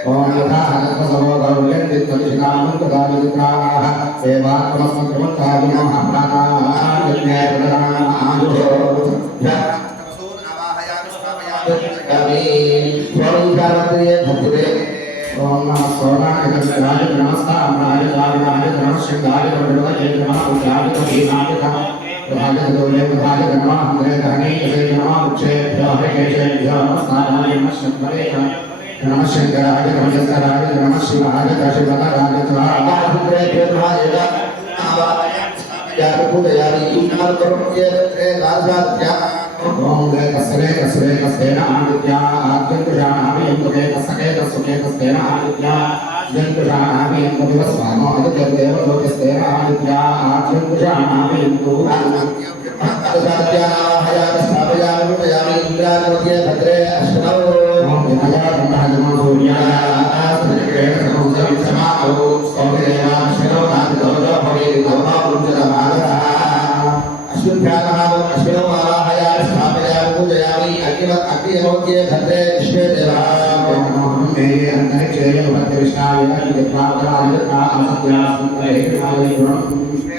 Om yatha hanatma samodaulen dittalisinamun kadalitraah evaatmasmatrumat kavino haprana yajnayadana ajuho yathasun avahayamis kami swarucharatye bhattire Om namah swarnaya kaviraj namaskar amraya javinaya namaskar kaviraj namaskar ujjaya kavinaya Prabhaja dole prabhaja namah hamre dhani yase namah ucche bhyah keshe bhyah namaskar namaskar Namah Shankaraja, Namah Shankaraja, Namah Shivaya, Kashivadaraja, Tvahadre, Prabhaya, Yadapudayari, Imarkorupyate, Rajatya, Om De Kasre, Kasre, Kasena, Aditya, Adyantushanavi, Yamtuke, Kasake, Kasuke, Kasena, Aditya, Adyantushanavi, Yamtudivasvamo, Aditya, Lokastena, Aditya, Adyantushanavi, Yamtu, Aditya, Hayata, Stavaya, Rupayami, Indra, Nodye, Bhadre, Ashtanavo, Yaya Brahma Surya Astre Samudra Samao Sovela Shiro Nandoro Bhavi Dhamma Punjara Madara Ashwinthana Ashwino Mahaya Stapaya Pujayami Akivat Akiyamokye Bhadre Ishvedeva Me Antarikshaya Bhadre Vishnaya Yadvakara Yadva Asatya Sundare Gunam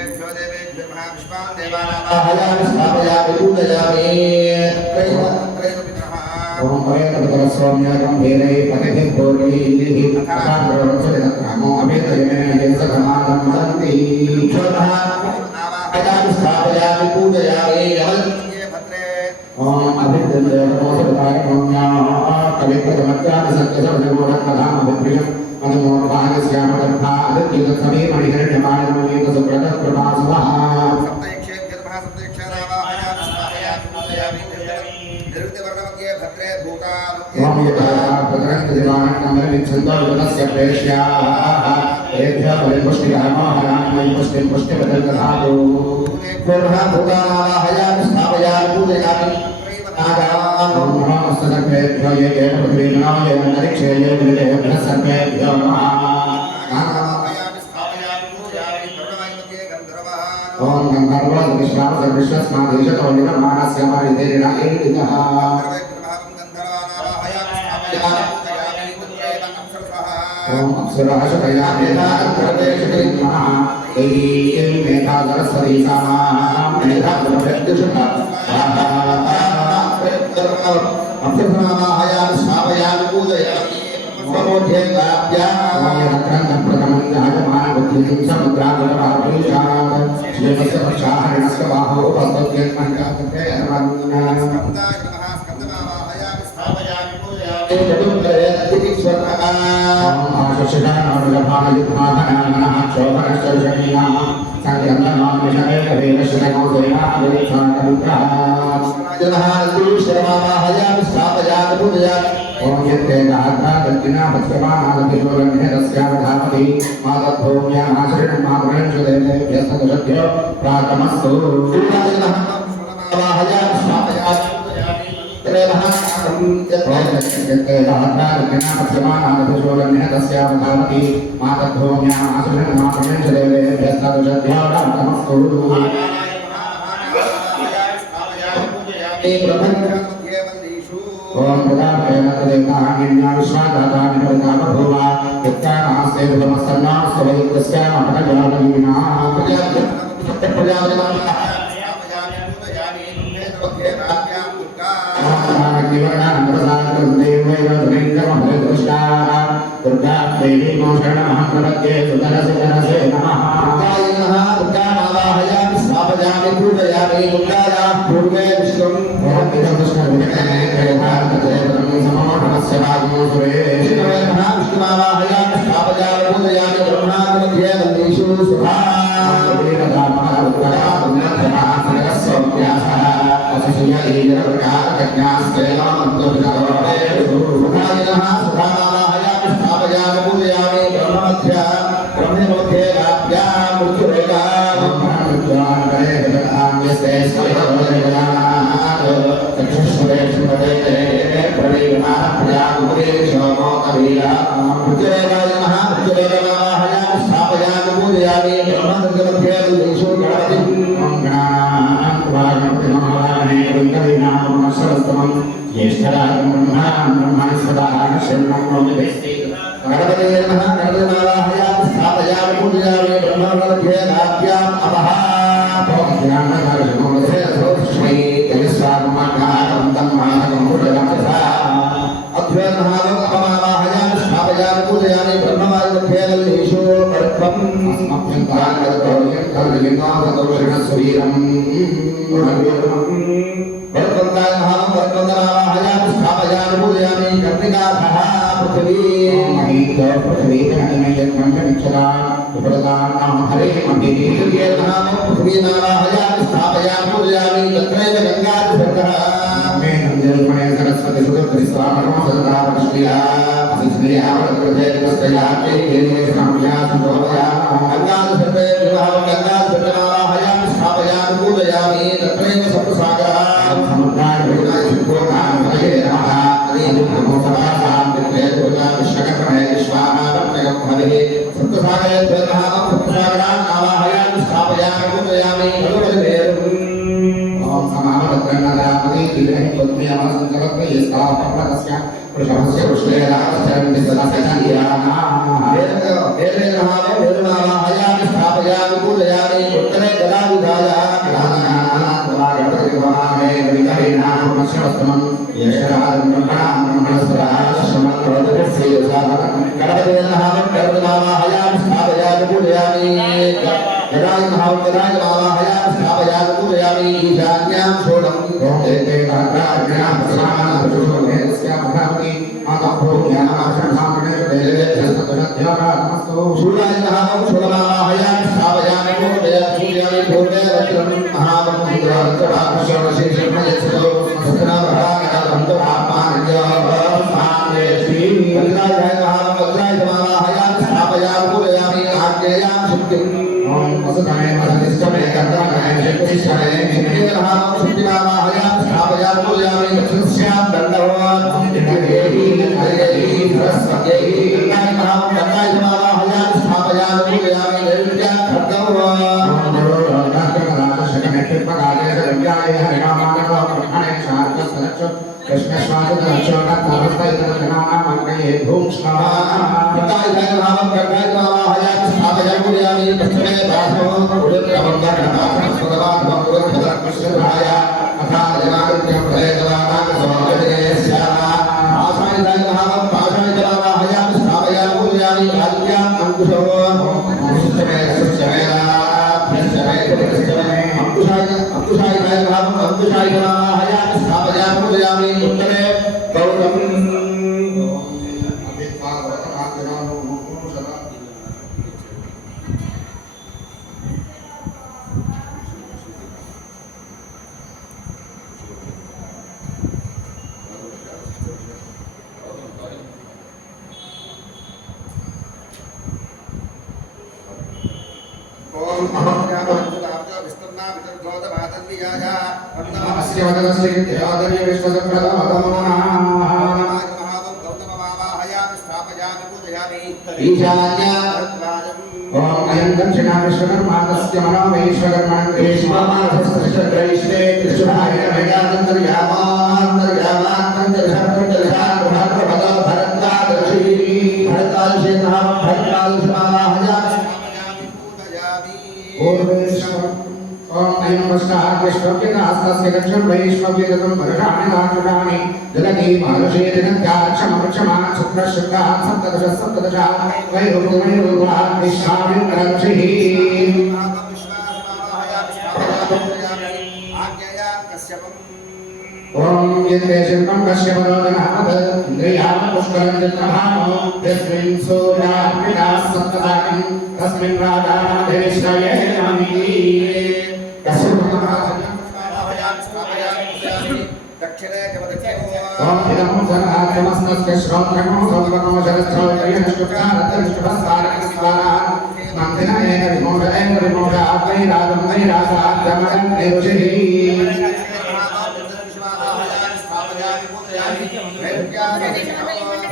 Shvedeva Brahma Vishpan Devana Mahaya Stapaya Pujayami Om Parayana Bhatara Swamya Gambhire Pathe Purli Akandro Chadakamo Abheta Yamena Yensa Kamadam Madanti Chodha Ayam Stapayami Pujayami Yamal Om Abheta Yamena Yensa Kamadam Kavita Dhamatya Satya Sabhagavara Kadam Abhipriyam Manamor Bhagasya Madhartha Aditya Sabi Manihar Yamana Manita Sukrata Prabhasvaha Saptayikshet Yadvaha Saptayikshara Ayam Stapayami Pujayami Om yatha bhadran divanam namal vichanto yunasya preshyaah ebhya paripushtikarma hayanamai pushtim pushtipadal kadhatu purha bhutanavahayam sthavayam pujayami nagam om namo sadakrebhyo ye prithvinaya antarikshaya videbhya sarvebhyo namahavayam sthavayam pujayami pranavaimate gandharvah om gandharva vishvasa vishvasmadeshato niramanasya maridena editaha Om Apsara Shakaya Meta Pradesh Maha Devi Meta Saraswati Sama Meta Pradesh Apsara Mahaya Savaya Pujaya Samodhe Gapya Yatran Prataman Jajamana Buddhim Samudra Bhavisha Shivasya Prashahari Naskabaho Pastatyan Mahikate Arvanna Shishana Ravana Yudhana Mana Shovana Sarjaniya Sangyamana Mishane Kavena Shana Zena Vedana Tantra Janaha Sharma Mahaya Stapaya Pujaya Om Yate Gahadra Dantina Bhatskamana Kishoran Hedasya Dhamati Madhya Asrin Madhran Jodene Vyasa Dashadyo Pratamastu Janaha Mahaya Stapaya Om Yate Gahadra Dantina Bhatskamana Kishoran Hedasya Dhamati Madhya Asrin Madhran Jodene Vyasa Dashadyo Pratamastu Om Pradapayana Devana Vishwadata Nipatava Bhuva Yuktana Aste Dhamasana Svayukasya Matakajana Vina Nivarna Prasad Deva Drinka Mahadrushta Durga Devi Moshana Mahaprabhye Sudarase Namaha Durga Navahaya Svapajami Pujayami Durgaya Purve Vishwam Krishna Vijayane Krishna Samodhanasya Bhagmo Sure Shri Mahavishwamavahaya Svapajami Pujayami Brahma Madhya Vandishu Subha Vedadama Durgaya Punyatama Sarasya Asasya Ejara Prakara Kajnas Kailam Anto Vidavare Subhayanaha Subhanavahaya Svapajami मृत्युदेवाय नमः मृत्युदेवनामाहयामि स्थापयामि पूजयामि ब्रह्मदर्गमध्ये देशो गणपतिं गणानां ज्येष्ठराजं ब्रह्मणि सदा शरणं गणपते नमः गणपतिनामाहयामि स्थापयामि पूजयामि ब्रह्मदर्गमध्ये नाभ्याम् अपः पूजयामि ब्रह्मवायुभ्येदेशो परत्वं स्थापयामि पूजयामि कर्णिकाभः पृथ्वी हरे पृथ्वीनामाहयामि स्थापयामि पूजयामि तत्रैव गङ्गाधिपतः सरस्वती सुदर्शि स्वामर्म सदा प्रश्रिया श्रिया वरदृतया गङ्गाधिपते गङ्गाधिपतनामाहयामि स्थापयामि पूजयामि तत्रैव सप्तसागरः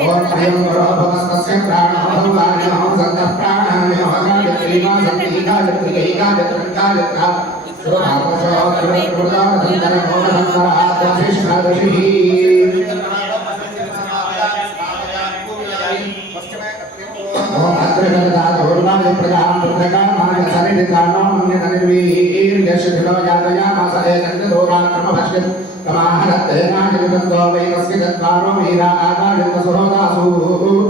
ओम अयं रोभवस्तस्य प्राणो वाणो सन्तः प्राणान्यो गायत्री मा सन्ति गायत्री गायत्री गायत्रा सुभावशो कृतकृतावधन्तरमो धन्तराद्वशिष्ठादशिः ओम अग्रगदातोर्वाय प्रदां पुत्रकामाय सनिधानो मन्यतनिर्वीर्यशुद्धो यातयामासहे चन्द्रदोराक्रमभश्य कमाहरत्तेनानिरुद्धो वैकस्य दत्वारो वीरा आदायन्तसुहोदासु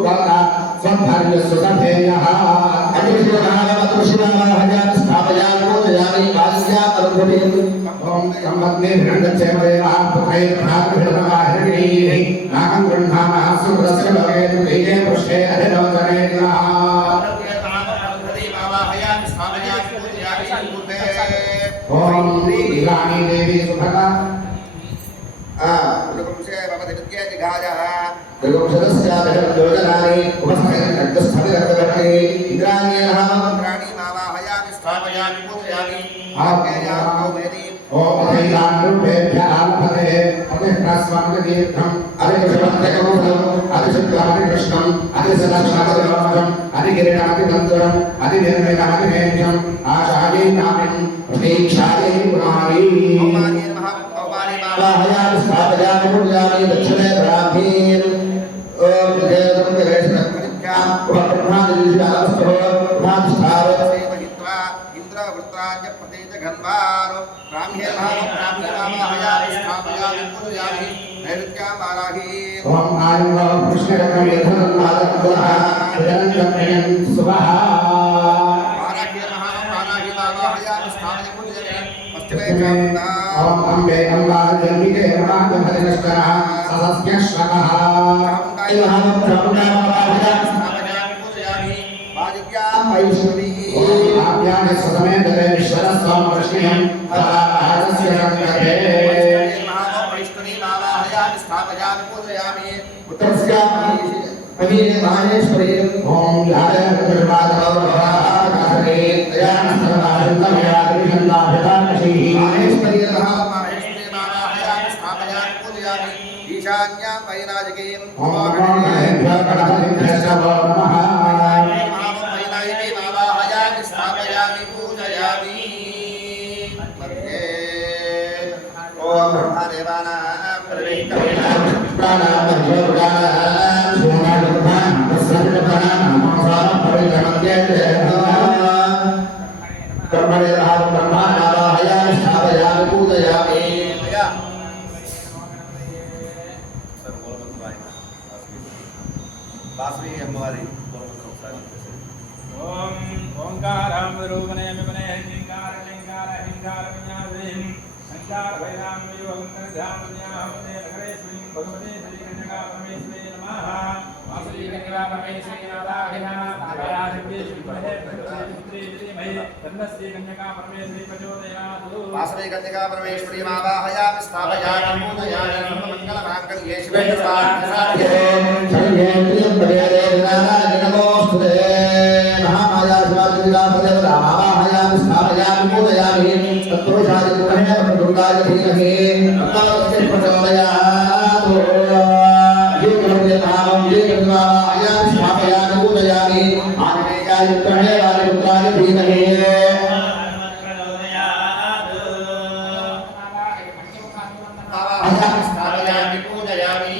दाता स्वधर्यस्य सभेयः अतिशिवाय स्थापयामि पूजयामि पास्या परभुतिं ओम सम्मग्ने हिरण्यक्षेमदेवः पुत्रैः प्रातःभिर्नवाहिर्यैः नागं गृह्णामः सुरस्य लोके तुल्ये पुष्टे अधिलोचने दिनः ओम रानी देवी सुभगा दुर्गुंशदस्याभिर्दुर्गनानि उपस्थापितस्थापितर्गवर्ते इन्द्राण्येनः मन्त्राणि मावाहयामि स्थापयामि पूजयामि आज्ञेयामि वेदी ओम अथैलान्रूपेभ्यः आलभते अतिह्रस्वामितीर्थम् अतिकृष्णमतिकमूलम् अतिशुक्लमतिकृष्णम् अतिसलक्ष्मतिरोमजम् अतिकिरीटमतितन्तुरम् अतिनिर्मलमतिमेघ्यम् आशायैनामिम् प्रतीक्षायै पुनारी वाहयामि स्थापयामि पूजयामि दक्षिणे ब्राह्मीन् ओम जयदं गणेशनमनिभ्यां उपब्रह्मादिविशालस्तभो ब्रह्मादिष्ठारो सेवहित्वा इन्द्रवृत्राय प्रतीजघन्वारो ब्राह्मेणः ब्राह्मणामाहयामि स्थापयामि पूजयामि नैवेद्यां वाराहि ओम आयुः कृष्णरत्नं यथोन्मादकुलः जगन्नमयं सुवः ओम अम्बे अम्बाजन्मिके नमाजभजनश्करः सदस्यश्वकः इलहं ब्रह्मणामावाहयामि स्थापयामि पूजयामि वादिव्यां वैष्णवी आप्यानि सतमेतरे विश्वरस्वामकृष्णियं तदास्य रङ्गते वैष्णवी मावाहयामि स्थापयामि पूजयामि पुत्रस्यापि माहेश्वरी ओम याय निर्वादवरवाकाशने दयानस्तवारिन्दमयादिशन्दाभिताकशी माहेश्वरी माहेश्वरी मावाहयामि स्थापयामि पूजयामि ईशान्यां वैनायकीं ओम गणपतिभ्यश्च नमः वैनायकी मावाहयामि स्थापयामि पूजयामि मध्ये ओम ब्रह्मदेवानां प्रवेशकरेणां प्राणामध्योगानां ब्रह्मणावाहयामि स्थापयामि पूजयामि ओम ओंकाराम रूपने विपने हिंकार लिंकार हिंकार विज्ञानदेहि संकार भैराम योगं ध्यान ध्यान नगरेश्वरी भगवते श्री कन्यका परमेश्वरी नमः वासुदेवी कन्यका परमेश्वरी नारायणा नारायणी श्रीमहे पुत्री श्रीमहे तन्नश्री कन्यका परमेश्वरी प्रचोदयातु वासुदेवी कन्यका परमेश्वरी मावाहयामि स्थापयामि पूजयामि मंगलमांगल्ये शिवे स्वाहाय सर्वेन्द्रियं प्रवेदे नारायण नमोस्तुते महामाया शिवाजिरापदे मावाहयामि स्थापयामि पूजयामि तत्पुरुषाय गुणे दुर्गाय धीमहि तन्नो प्रचोदयातु ये गुणे नामं ये मावाहयामि स्थापयामि पूजयामि आदित्याय गुणे वायुपुत्राय धीमहि मावाहयामि स्थापयामि पूजयामि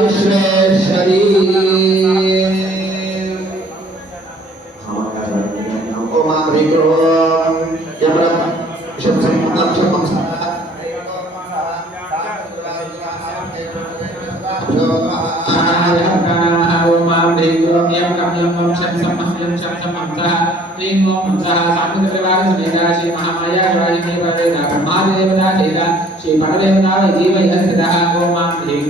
विश्वेश्वरी ओम ह्रीं यमरम शब्दं लक्ष्मं श्री परदेवता जीवय स्थिता ओम ह्रीं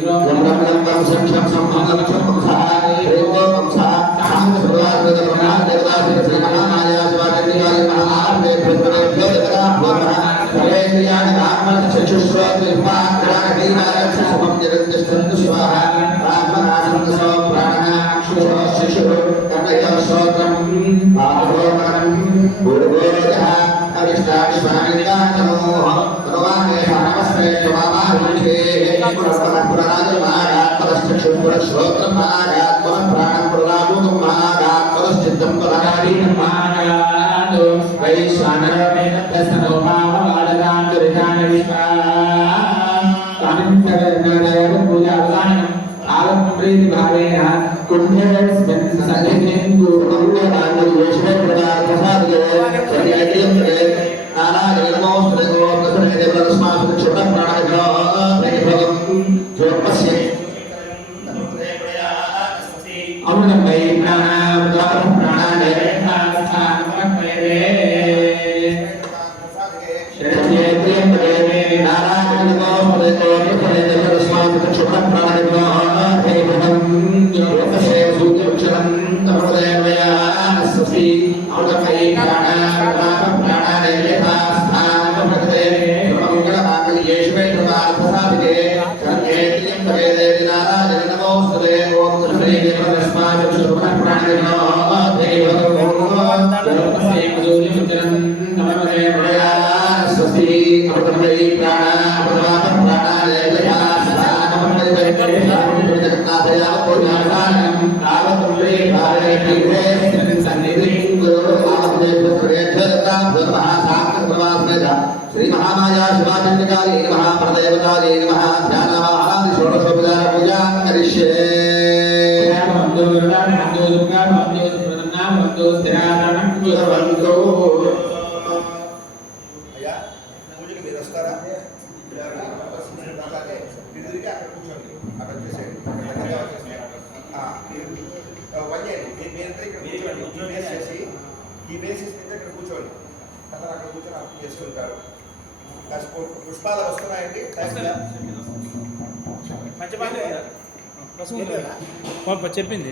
श्री महामाया शिवाचंद्रिकायै नमः परदेवतायै नमः ध्यानमाहादि षोडशोपचार पूजा करिष्ये అయ్యా పూజకి మీరు వస్తారా అలాగే తిరిగి అక్కడ కూర్చోండి అక్కడ చేసేయండి ఈ బేసిస్ మీద ఇక్కడ కూర్చోండి అతను అక్కడ కూర్చొని అప్పు చేసుకుంటారు పుష్పాలు వస్తున్నాయండి చెప్పింది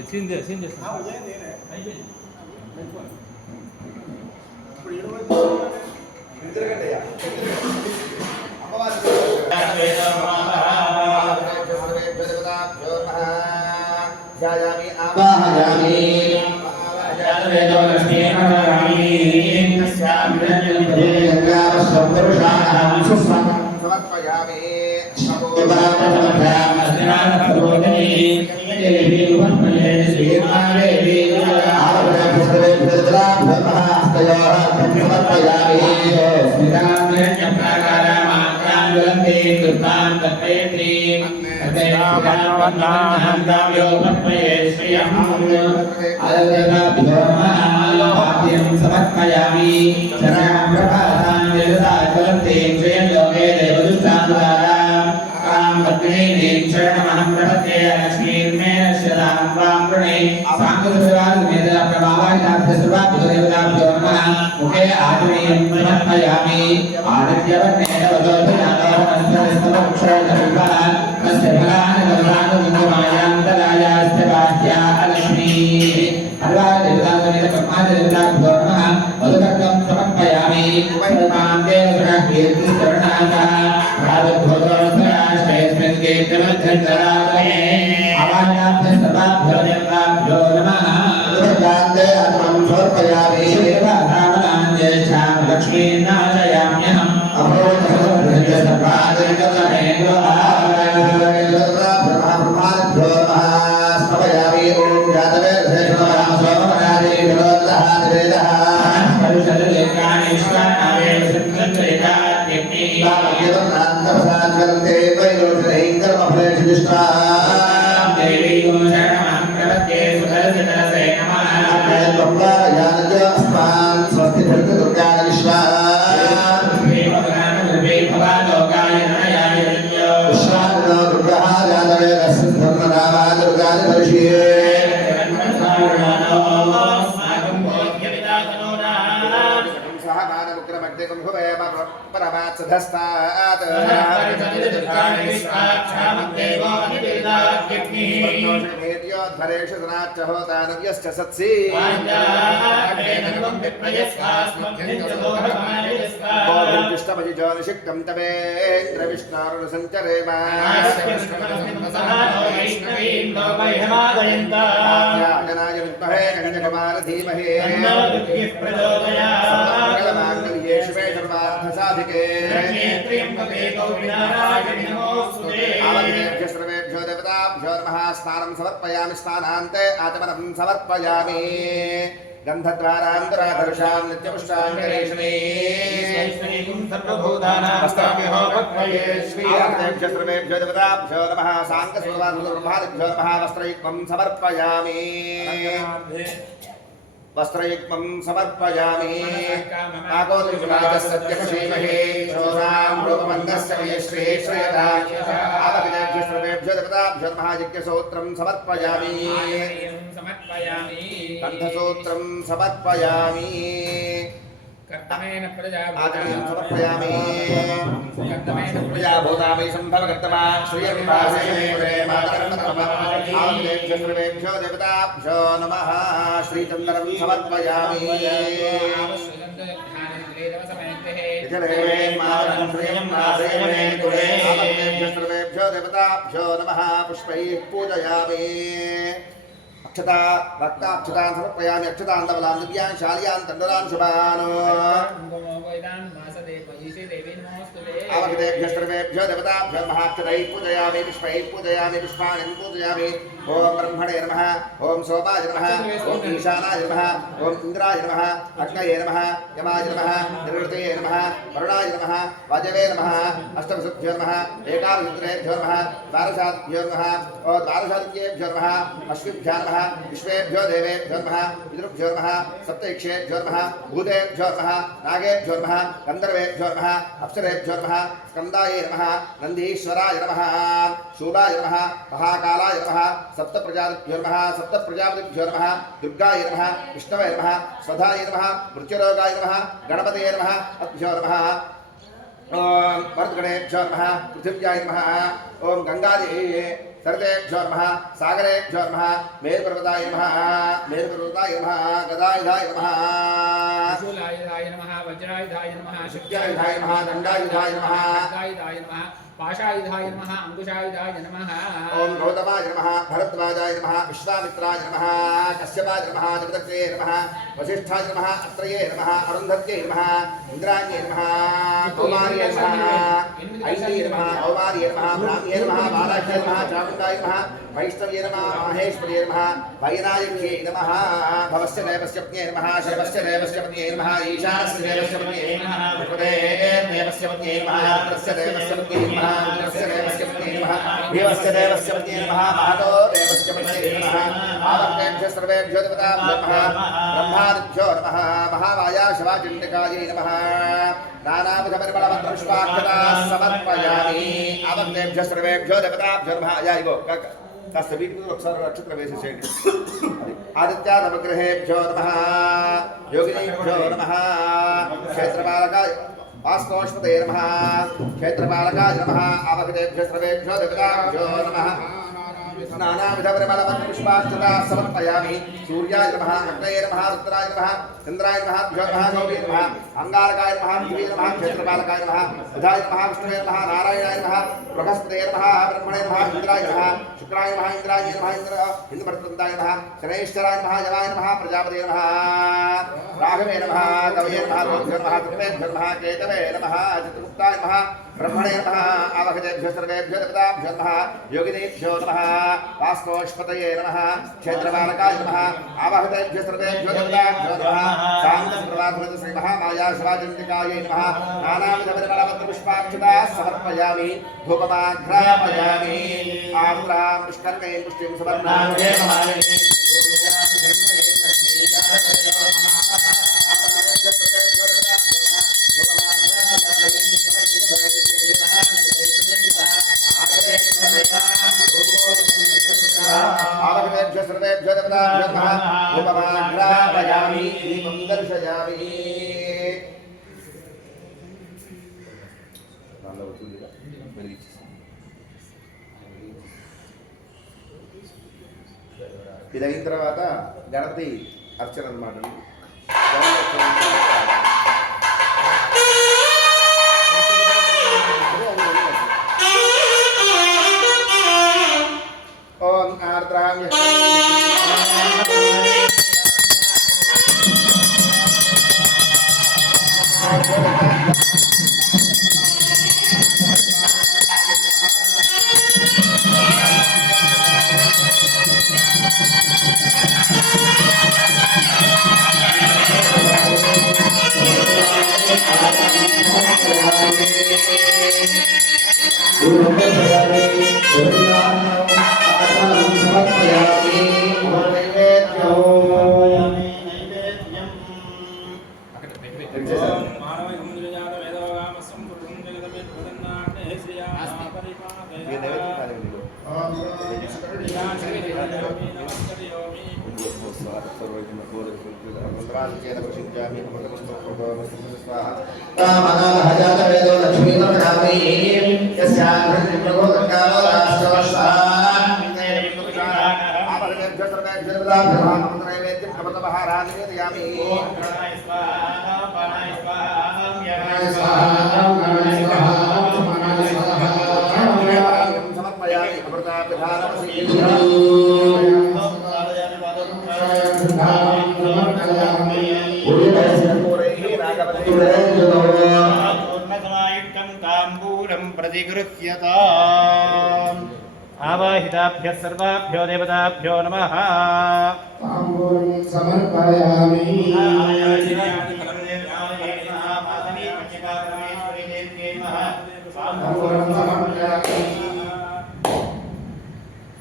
ఎందుకంటే అమ్మవారి प्रत्येकं भुवेम परमात्सधस्तात् ध्वरेषु सनाच्च होतानव्यश्च सत्सि कृष्णभजिजोनिषिक्तं तवेन्द्र विष्णोरुसञ्चरेम जनाय विद्महे कन्यकुमार धीमहि सर्वमङ्गलमाङ्गल्ये शिवे सर्वार्थसाधिके आवद्येभ्यो सर्वेभ्यो देवताभ्यो नमः स्नानं समर्पयामि स्नानान्ते आचमनं समर्पयामि गन्धद्वारां दुराधर्षां नित्यपुष्टां करेष्मि सर्वेभ्यो देवताभ्यो नमः साङ्गसुरब्रह्मादिभ्यो नमः वस्त्रयुग्मं समर्पयामि वस्त्रयुग्मं समर्पयामि सत्यमशीमहे शोषां रूपमन्दस्य वयश्री श्रयता आवगतेभ्यो सर्वेभ्यो देवताभ्यो नमः यज्ञसूत्रं समर्पयामि गन्धसूत्रं समर्पयामि कर्तमेन प्रजा समर्पयामि प्रजा भूतामि सम्भवकर्तमा श्रियविभासे आवगतेभ्यो सर्वेभ्यो देवताभ्यो नमः श्रीचन्दनं समर्पयामि सर्वेभ्यो देवताभ्यो नमः पुष्पैः पूजयामि अक्षता रक्ताक्षतान् समर्पयामि अक्षतान्दबलां दिव्यान् शाल्यान् तण्डुलान् शुभान् आवगतेभ्यो सर्वेभ्यो देवताभ्यो नमः अक्षतैः पूजयामि पुष्पैः पूजयामि पुष्पाणि पूजयामि ॐ ब्रह्मणे नमः ॐ सोमाय नमः ॐ ईशानाय नमः ॐ इन्द्राय नमः अग्नये नमः यमाय नमः निवृतये नमः वरुणाय नमः वाजवे नमः अष्टवसुभ्यो नमः एकादशरुद्रेभ्यो नमः द्वादशादिभ्यो नमः द्वादशादित्येभ्यो नमः अश्विभ्यो नमः विश्वेभ्यो देवेभ्यो नमः पितृभ्यो नमः सप्तैक्षेभ्यो नमः भूतेभ्यो नमः नागेभ्यो नमः गन्धर्वेभ्यो नमः अप्सरेभ्यो नमः स्कन्दाय नमः नन्दीश्वराय नमः शूलाय नमः महाकालाय नमः सप्तप्रजापतिभ्यो नमः सप्तप्रजापतिभ्यो नमः दुर्गाय नमः विष्णवे नमः स्वधाय नमः मृत्युरोगाय नमः गणपतये नमः अभ्यो नमः ॐ वर्धगणेभ्यो नमः पृथिव्याय नमः ॐ गङ्गादेव्यै सरतेभ्यो नमः सागरेभ्यो नमः मेरुपर्वताय नमः गदायुधाय नमः शूलायुधाय नमः वज्रायुधाय नमः शक्त्यायुधाय नमः दण्डायुधाय नमः खड्गायुधाय नमः पाशायुधाय नमः अंकुशायुधाय नमः ओम गौतमाय नमः भरद्वाजाय नमः विश्वामित्राय नमः कश्यपाय नमः जगदग्रये नमः वसिष्ठाय नमः अत्रये नमः अरुन्धत्यै नमः इन्द्राण्ये नमः कौमार्ये नमः ऐन्द्रिये नमः औमार्ये नमः ब्राह्म्ये नमः बालाख्ये नमः चामुण्डाय नमः वैष्णव्ये नमः माहेश्वर्ये नमः वैनायक्ये नमः भवस्य देवस्य पत्न्ये नमः शर्वस्य देवस्य पत्न्ये नमः ईशानस्य देवस्य पत्न्ये नमः देवस्य पत्न्ये नमः तस्य देवस्य पत्न्ये नमः देवस्य देवस्य पत्न्ये नमः महतो देवस्य पत्न्ये नमः आवक्तेभ्यो सर्वेभ्यो देवताभ्यो नमः ब्रह्मादिभ्यो नमः महामायाशवाचण्डिकायै नमः नानाविधपरिमलमन्त्रपुष्पाक्षताः समर्पयामि आवक्तेभ्यो सर्वेभ्यो देवताभ्यो नमः याइगो కాస్త వీటికి ఒకసారి నక్షత్రం వేసేసేయండి ఆదిత్య నవగ్రహేభ్యో నమః యోగినేభ్యో నమః క్షేత్రపాలకాయ వాస్తోష్పతయే నమః క్షేత్రపాలకాయ నమః అవగతేభ్యో సర్వేభ్యో దేవతాభ్యో నమః नानाविधपरिमलमन्त्रपुष्पाक्षताः समर्पयामि सूर्याय नमः अग्नये नमः रुद्राय नमः चन्द्राय नमः भ्यो नमः गौरी नमः अंगारकाय नमः पृथिवी नमः क्षेत्रपालकाय नमः बुधाय नमः विष्णवे नमः नारायणाय नमः बृहस्पतये नमः ब्रह्मणे नमः इंद्राय नमः शुक्राय नमः इंद्राय नमः इंद्रवृत्ताय नमः शनैश्चराय नमः जवाय नमः प्रजापतये नमः राघवे नमः कवये नमः गोभ्यो नमः तृप्तेभ्यो नमः केतवे नमः चित्रगुप्ताय नमः ब्रह्मणे नमः आवगतेभ्यो सर्वेभ्यो देवताभ्यो नमः योगिनेभ्यो नमः वास्तोष्पतये नमः क्षेत्रपालकाय नमः आवगतेभ्यो सर्वेभ्यो देवताभ्यो नमः शान्तप्रभाधृत श्री महामायाशवाचण्डिकायै नमः नानाविधपरिमलमन्त्रपुष्पाक्षताः समर्पयामि धूपमाघ्रापयामि आर्द्रां पुष्करणीं पुष्टिं समर्पयामि आवगतेभ्यो सर्वेभ्यो देवताभ्यो नमः उपमाघ्रापयामि दीपं दर्शयामि దాంట్లో అవుతుంది వెలిగించేస్తాం. ఇది అయిన తర్వాత గణపతి అర్చన అనమాట. ఓం ఆర్ద్రాం आवाहिताभ्यः सर्वाभ्यो देवताभ्यो नमः। ताम्बूलं समर्पयामि।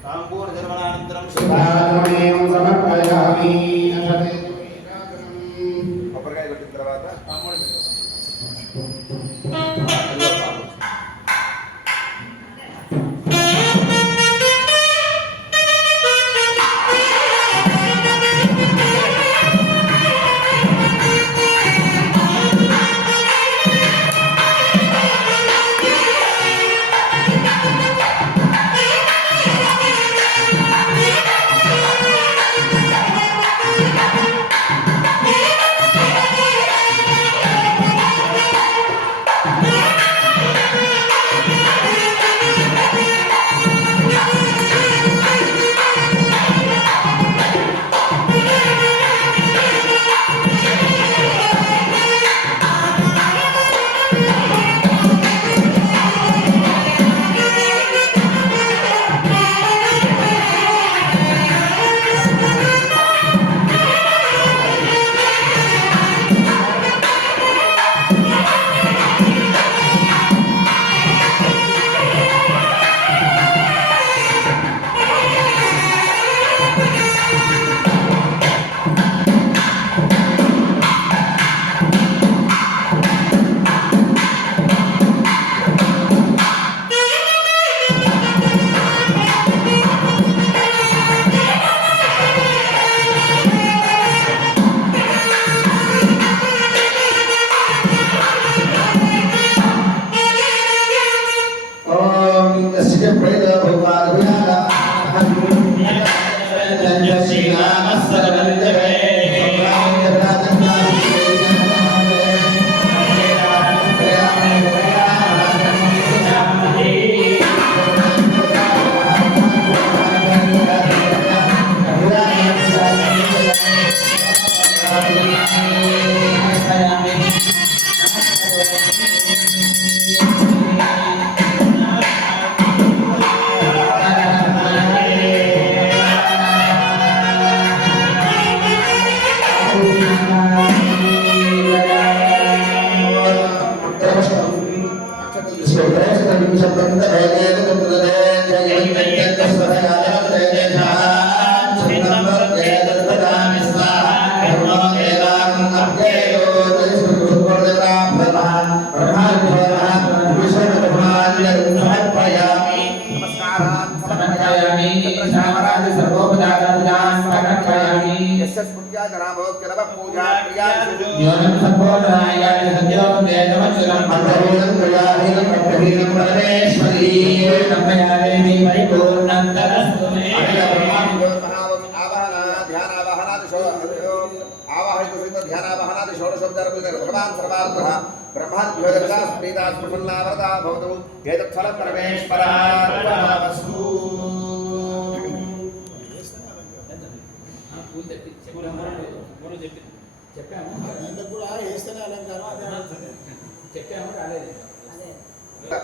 ताम्बूलधर्मणानन्तरं सुधारमेव समर्पयामि। కొబ్బరికాయ కొట్టిన తర్వాత पूजा ఔషధీయం పరమేశ్వరీ నమయామి పరిపూర్ణంతరస్తు మే ध्यानावहनादि षोडशोपचारपूजन भगवान् सर्वार्थः ब्रह्माद्यो देवताः प्रीताः प्रसन्नावरता भवतु एतत्फलं परमेश्वरार्पणमस्तु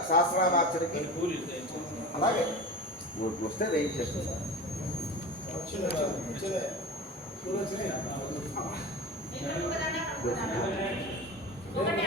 శాస్త్రామార్చనకి అలాగే వస్తే వెయిట్ చేస్తాను ఒకటే